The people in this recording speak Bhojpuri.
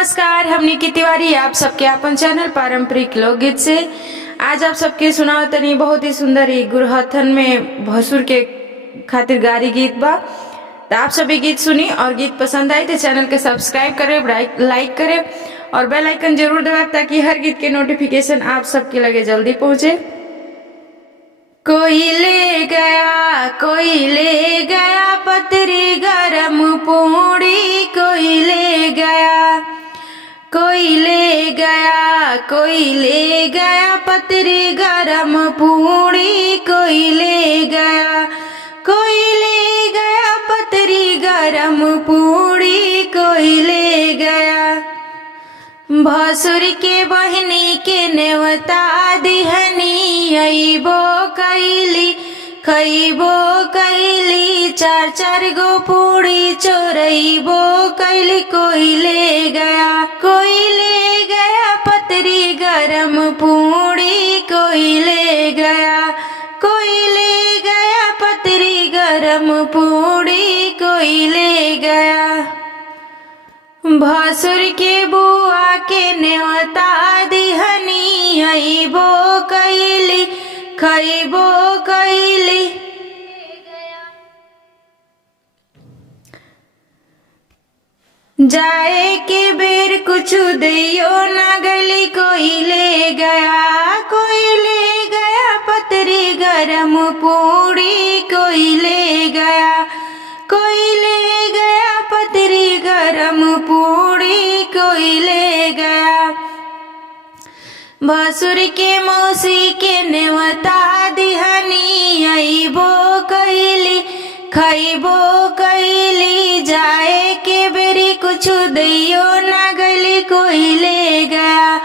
नमस्कार, हम निकी तिवारी आप सबके अपन चैनल पारंपरिक लोकगीत से आज आप सबके सुनाओ तनी बहुत ही सुंदर ही गुरहथन में भसुर के खातिर गारी गीत बा। तो आप सभी गीत सुनी और गीत पसंद आई तो चैनल के सब्सक्राइब करें, लाइक करें और बेल आइकन जरूर दबाएं ताकि हर गीत के नोटिफिकेशन आप सबके लगे जल्दी पहुंचे। कोई ले गया पतरी गरम पूड़ी, कोई ले गया पतरी गरम पूड़ी, कोई ले गया पतरी गरम पूड़ी, कोई ले गया। भसुर के बहनी के नेवता दिहनी, खइबो कैली चार चार गो पूड़ी चोरइबो कैली, कोई ले गया पतरी गरम पूड़ी, कोई ले गया पतरी गरम पूड़ी, कोई ले गया। भसुर के बुआ के नेवता दिहनी, खइबो कैली जाए के बेर कुछ दियो ना गली, कोई ले गया पतरी गरम पूड़ी, कोई ले गया पतरी गरम पूड़ी, कोई ले गया। भसुर के मौसी के नेवता दिहनी, खइबो कैली जाए के बेरी कुछ दियो ना गली, कोई ले गया